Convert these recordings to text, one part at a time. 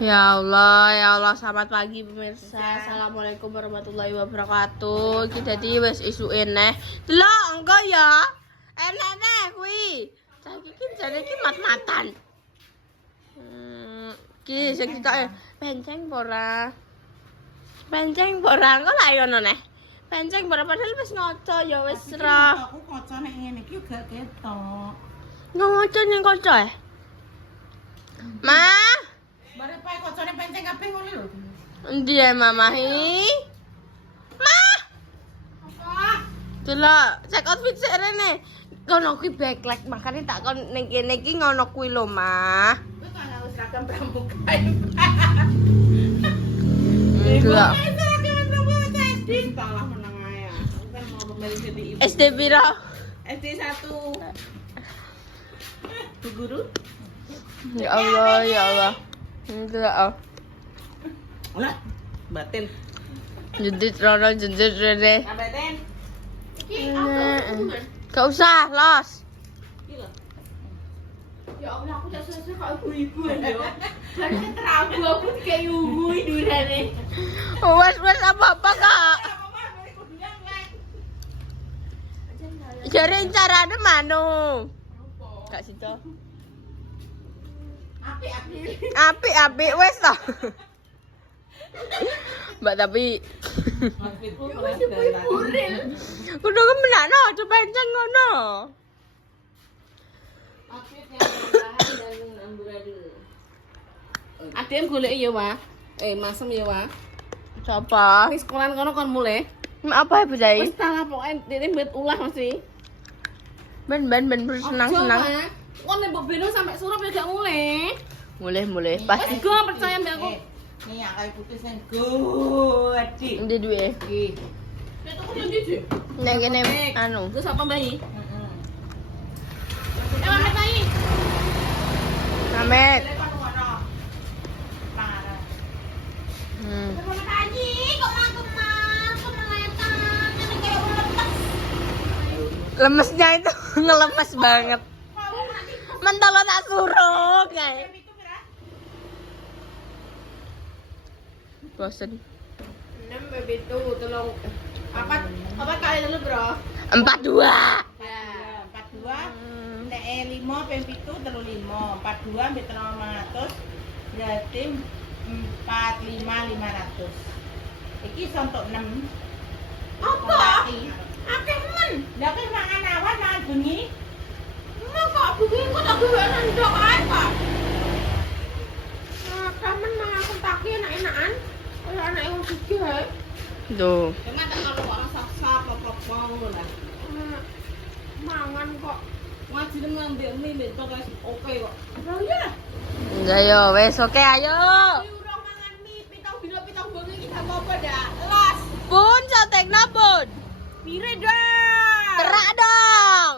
Ya Allah, selamat pagi pemirsa. Assalamualaikum warahmatullahi wabarakatuh. Kita di wes isuke neh. Delok engko ya. Enak neh kuwi. Cah iki jane iki mat-matan. Ki sing ditoke penceng ora. Penceng ora engko lak ngono neh. Penceng ora padahal wis ngoco ya wis ra. Aku kaca nek ngene iki gak ketok. Ngoco ning kaca eh. Ma, Bare pae kacane penceng kabeh ngono lho. endi ae mamahi? Ma. Apa? Delok, cek outfit sik rene. Kono kuwi backlight, makane tak kon ning kene iki ngono kuwi lho, Ma. Kowe kalau seragam pramuka. Delok. Seragam pramuka SD salah menang ae. Aku kan mau pemilih jadi ibu. SD piro? SD 1. Bu guru? Ya Allah, ya Allah. Delok. Lah, batin. Jedit rono jedit rene. Batin. Gak usah, los. Iki lho. Ya Allah, aku tak selesai kok ibu-ibu ya. Jadi terabu aku kayak ungu durane. Wes apa-apa, Kak. Jare carane mano. Gak sida. Apik wes toh. Mbak tapi Outfitku kelas dan kudu kemenakno aja penceng ngono. outfit yang bahan dan amburadul. Adem golek ya, Wah. Masem ya, Wah. Sapa? Wis sekolahan kono kon mulai. Apa ibu Jai? Wis salah pokoke dene mbet ulah mesti. Ben senang. Kon nek mbok beno sampai surup ya gak mulai. Mulai pasti. Wis go percaya mbek aku. Nih ya kayak putih sen gede. Endi duwe? Iki. Nek tuku yo ndi, Dik? Nek kene anu. Terus apa bayi? Heeh. Mamet bayi. Amet. Telepon ngono. Parah. Terima kasih kok mangkem-mangkem meletak. Ini kayak meletak. Lemesnya itu ngelemes banget. Mentolo tak suruh kayak. Bosen. 6 baby itu tolong apa kali dulu, Bro? 42. Ya. 42 nek 5 ping 7 35 42 ambek 300 berarti 45 500 iki sontok 6 Apa? Akeh men. lah ki mangan awan mangan bengi Emang kok begini kok tak gue nendok ae kok. Kamen mang aku taki enak-enakan. Kayak anak yang siji ae. Tuh. Cuma tak kalau orang saksa apa-apa ngono lah. Mangan kok. Ngaji ngambil mie bentuk guys oke kok. Lah iya. Enggak yo, wes oke ayo. Di urang mangan mie pitang bengi iki gak apa-apa dah. Elas. Pun sotekna pun. Pire dah. Terak dong.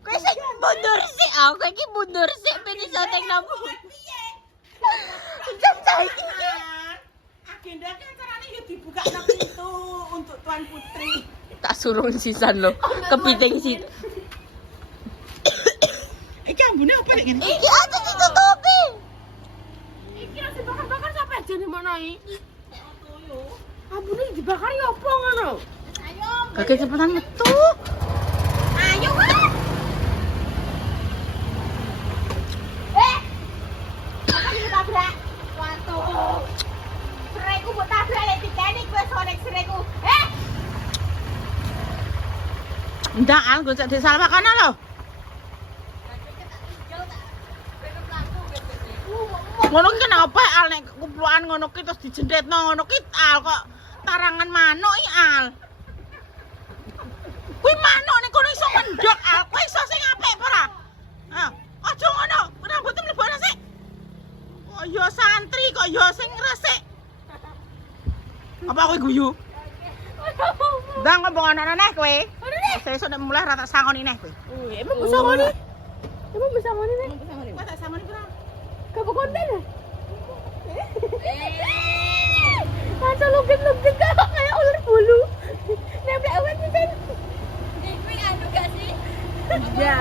Kowe sing mundur sih, aku iki mundur sih ben sotekna pun. Cacai iki. agenda kan caranya ya dibuka pintu untuk Tuan Putri Tak suruh sisan lo. Kepiting sih. iki ambune apa nek ngene Iki aja ditutupi. Iki nasi bakar-bakar sampe jane mana iki? Ambune dibakar ya apa ngono? Ayo. Kakek cepetan metu. Ayo weh. Apa ditabrak? Waduh. Seraiku buat tabrak lek dikene gue sorek seraiku. Ndak al gocek Dek Salma kana lho. Ngono ki kenapa al nek kuplukan ngono ki terus dijendetno ngono ki al kok tarangan manuk i al. Kuwi manuk ning kono iso mendhok al. Kowe iso sing apik apa ora? Ah, aja ngono. Rambutmu mlebokno sik. Kok yo santri kok yo sing resik. Apa kowe guyu? Ndang ngomong ana neh kowe. Sesuk nek mulai rata sangoni neh kowe. Emang bisa ngene? Emang bisa ngene nih? kok tak samane ora Kamu konten ya? Masa lugit-lugit kok kayak ular bulu. Nempel awan bisa. Ini anu gak sih? Iya.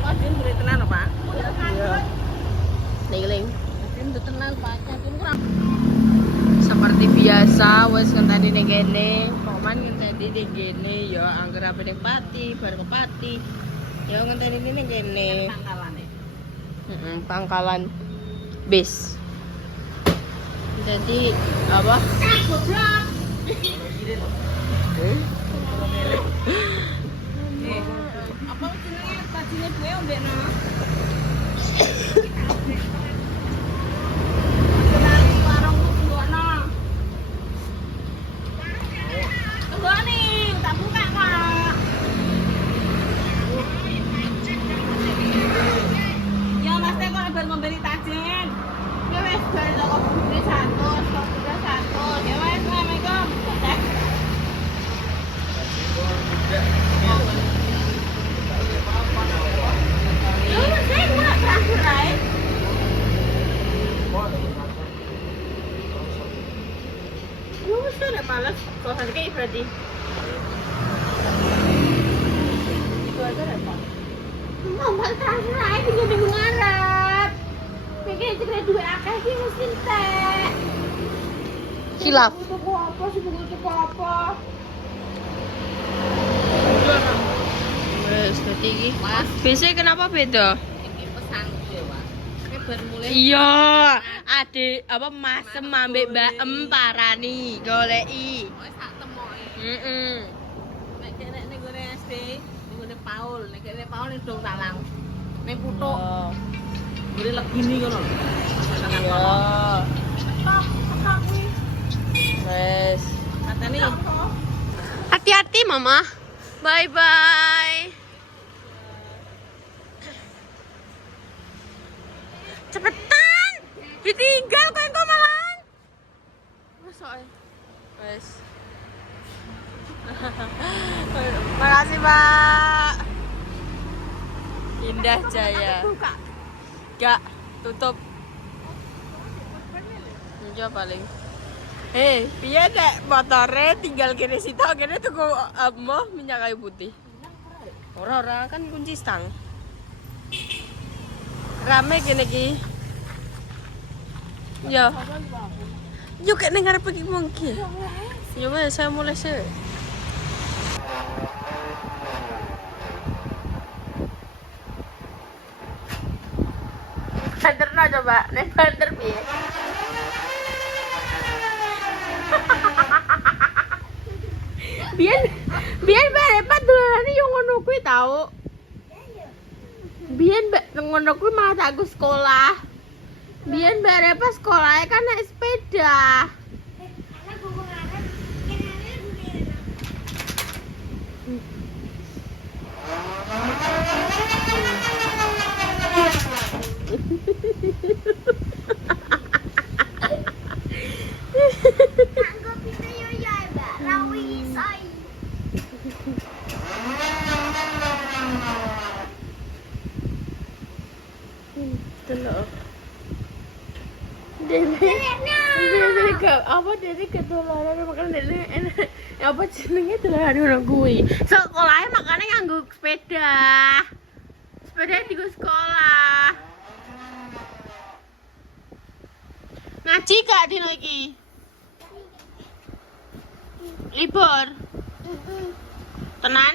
Mas Jun beri tenan, Pak. Iya. wis ngenteni ning kene. Paman ngenteni ning kene ya angger ape ning Pati, bar ke Pati. Ya ngenteni ning kene. Pangkalane. Pangkalan bis. Jadi apa? Goblok. Apa jenenge bajine duwe ombekno? Malas, kosan kayak berarti. Itu aja repot. Mama terakhir aja juga ngarep. Mikir juga duit akeh sih mesti teh. Hilaf. Tuku apa sih tuku apa? Wes dadi iki. Biasanya kenapa beda? Iki pesan dewa. Iki baru mulai. Iya, adik apa masem ambek Mbak Em parani goleki. Wis tak temoke. Nek kene ning gone SD, ning gone Paul, nek kene Paul ning Dong Talang. Ning Putuk. Gone legini ngono. Tekan kono. Tok kuwi. Wes. Katane Hati-hati mama. Bye bye. Cepetan. Ditinggal kok engko malahan. Wes. Makasih, Pak. Indah Jaya. Gak tutup. Enggak paling. Piye nek motore tinggal kene sitok kene tuku minyak kayu putih. Ora kan kunci stang. Rame kene iki. Ya. Yuk nek ngarep iki mungkin. Ya wes saya mulai sih. Banterno coba, nek banter piye? Biyen barepat dolane yo ngono kuwi tau. Biyen ngono kuwi malah aku sekolah. Biyen barepat sekolahnya kan naik sepeda. Dede ketularan makanya dede enak apa jenenge dolanan ngono kuwi. Sekolahnya makanya nganggo sepeda. Sepeda di sekolah. Ngaji gak dino iki? Libur. Tenan?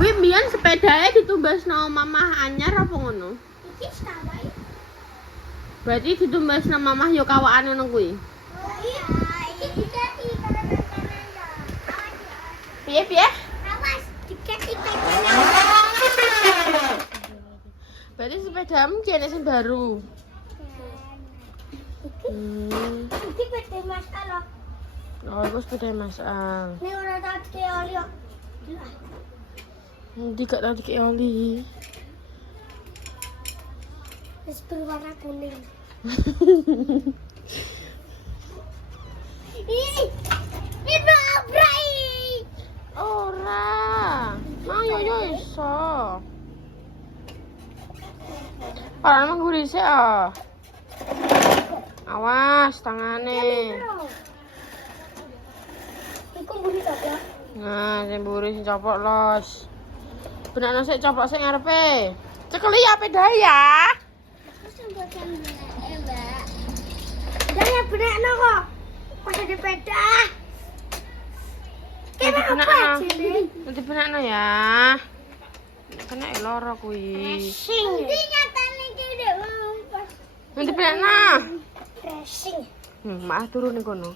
Kuwi mbiyen sepedae ditumbasno mamah anyar apa ngono? Iki sawae. Berarti ditumbasno mamah yo kawakan ngono kuwi. Iya, iki diketi kanan. Piye? Awas, diketi kanan. Berarti sepedamu kene sing baru. Iki pete Mas Al. Oh, iku sepeda Mas Al. Ini ora tau dike oli kok. Nanti gak tau dikek oli. Wis berwarna kuning. Ini abrai. Ora. Ayo iso. Ora nang guri sik ah. Awas tangane. Nah, sing mburi sing coplok los. Benakno sik coplok sing ngarepe. Cekeli ya pedae ya. Udah ya benakno kok. Pas ada peda. Nanti benakno ya. Kena loro kuwi. Nanti nyatane ki ndek mau pas Nanti benakno. racing. Maaf turun ning kono.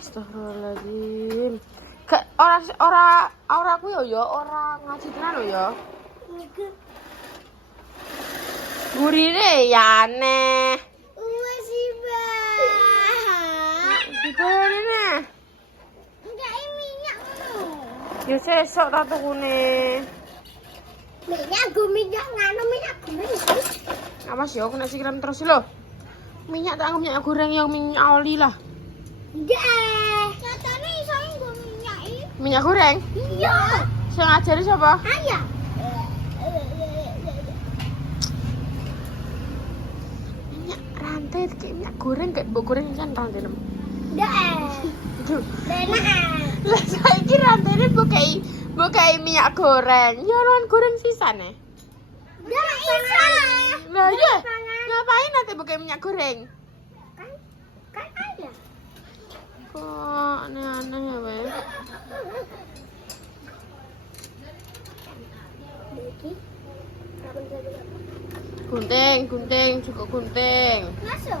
Astagfirullahaladzim. Gak ora kuwi yo ora ngaji tenan lho yo. Niku Gurine ya aneh. wes Mbak. Dibayarine. Enggak minyak ngono. Ya sesok tak tukune. Minyak nganu minyak goreng. Awas yo kena siram terus lho. Minyak tak minyak goreng yang minyak oli lah. Enggak. Katanya iso nggo minyak iki. Minyak goreng? Iya. Sing ngajari sapa? Ayah. Minyak rantai kayak minyak goreng kayak mbok goreng kan rantai nem. Enggak. Aduh. Enak. Lah saiki rantene mbok kei minyak goreng. Ya non goreng sisane. Enggak iso. Lah iya. Ngapain nanti mbok kei minyak goreng? Kan ada. Kok aneh-aneh ya, weh. Iki. Kapan saya Gunting, cukup gunting. masuk?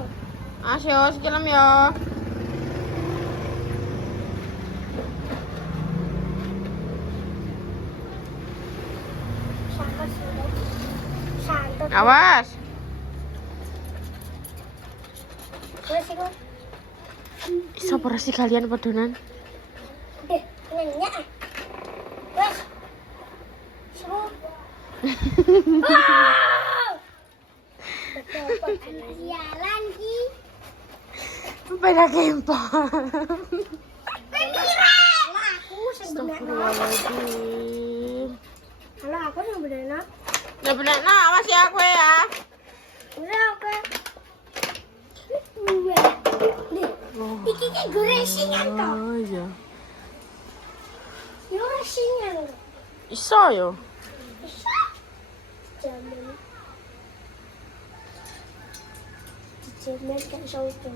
Asyo, sekilam yo. Santot. Awas. Wes iku. Iso ora sih kalian padonan? Nyenyak. Wes. Seru. Sialan ki. Sepeda kempang. Lah aku sebenarnya. Astagfirullahaladzim. Halo aku sebenarnya. Nah bener, nah awas ya aku ya. Udah oke. Iki ki goresingan to. Oh iya. Yo goresingan. Iso yo. Jaman. Jaman kan sauton.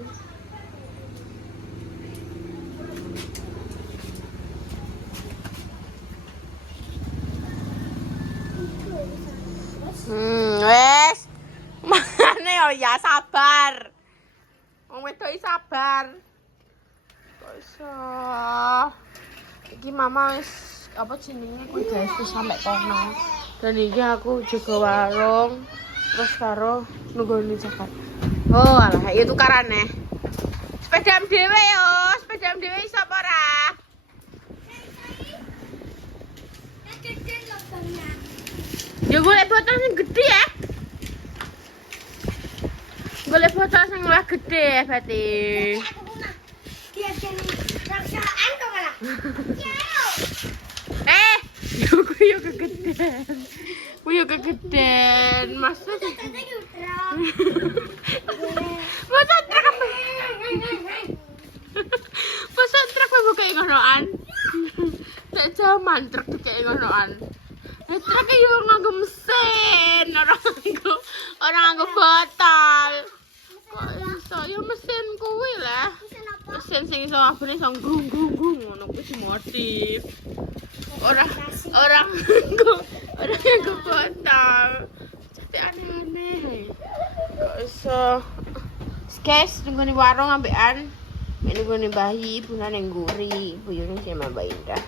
Wes. Makane yo ya sabar. Wong wedok iki sabar. Kok iso? Iki mama wis apa jenenge kuwi guys wis sampe kono. Dan iki aku juga warung terus karo nunggoni Jakarta. Oh alah ya tukarane. Sepedam dhewe yo, sepedam dhewe iso apa ora? Ya golek botol sing gede ya. Golek botol sing luwih gede ya berarti. Dia jadi raksaan to malah. Yo kegedean. Yo kegedean. Maksud masa truk apa? Masa truk apa kayak ngonoan? Tak zaman truk tuh kayak ngonoan. Truk yo nganggo mesin, orang nganggo botol. Kok iso? Ya mesin kuwi lah. Mesin sing iso abene iso grung ngono kuwi motif. Orang nganggo botol. Jadi aneh-aneh. Kok iso? Guys, nunggu di warung ambekan. Nunggu di bayi, ibu nang nguri, ibu yo sing Mbak Indah.